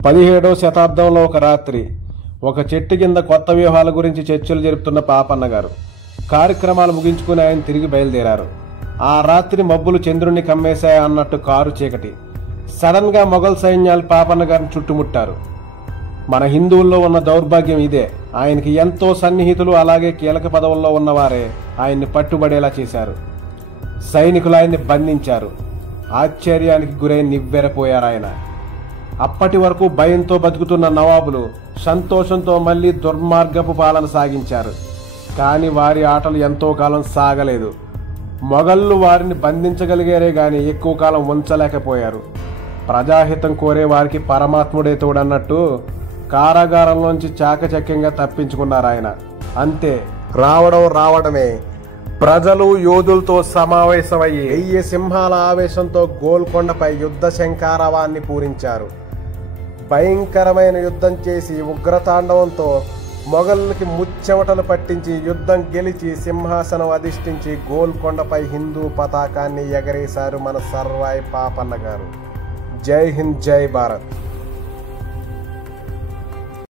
17వ శతాబ్దంలో ఒక రాత్రి ఒక చెట్టు కింద కొత్త వ్యూహాల గురించి చర్చలు జరుపుతున్న పాపన్న గారు కార్యక్రమాలు ముగించుకుని ఆయన తిరిగి బయలుదేరారు. ఆ రాత్రి మబ్బులు చంద్రుణ్ణి కమ్మేశాయి అన్నట్టు కారు చీకటి. సడన్ గా మొఘల్ సైన్యాలు పాపన్న గారిని చుట్టుముట్టారు. మన హిందువుల్లో ఉన్న దౌర్భాగ్యం ఇదే. ఆయనకి ఎంతో సన్నిహితులు అలాగే కీలక పదవుల్లో ఉన్నవారే ఆయన్ని పట్టుబడేలా చేశారు. సైనికులు ఆయన్ని బంధించారు. ఆశ్చర్యానికి గురై నివ్వెరపోయారాయన. అప్పటి వరకు భయంతో బతుకుతున్న నవాబులు సంతోషంతో మళ్లీ దుర్మార్గపు పాలన సాగించారు. కానీ వారి ఆటలు ఎంతో కాలం సాగలేదు. మొఘళ్ళు వారిని బంధించగలిగారే గాని ఎక్కువ కాలం ఉంచలేకపోయారు. ప్రజాహితం కోరే వారికి పరమాత్ముడే తోడన్నట్టు కారాగారంలోంచి చాకచక్యంగా తప్పించుకున్నారాయన. అంతే, రావడమే. ప్రజలు యోధులతో సమావేశమయ్యి 1000 సింహాల ఆవేశంతో గోల్కొండపై యుద్ధ శంఖారావాన్ని పూరించారు. భయంకరమైన యుద్ధం చేసి ఉగ్రతాండవంతో మొఘళ్ళకి ముచ్చెమటలు పట్టించి యుద్ధం గెలిచి సింహాసనం అధిష్ఠించి గోల్కొండపై హిందూ పతాకాన్ని ఎగరేశారు మన సర్వాయి పాపన్న గారు. జై హింద్, జై భారత్.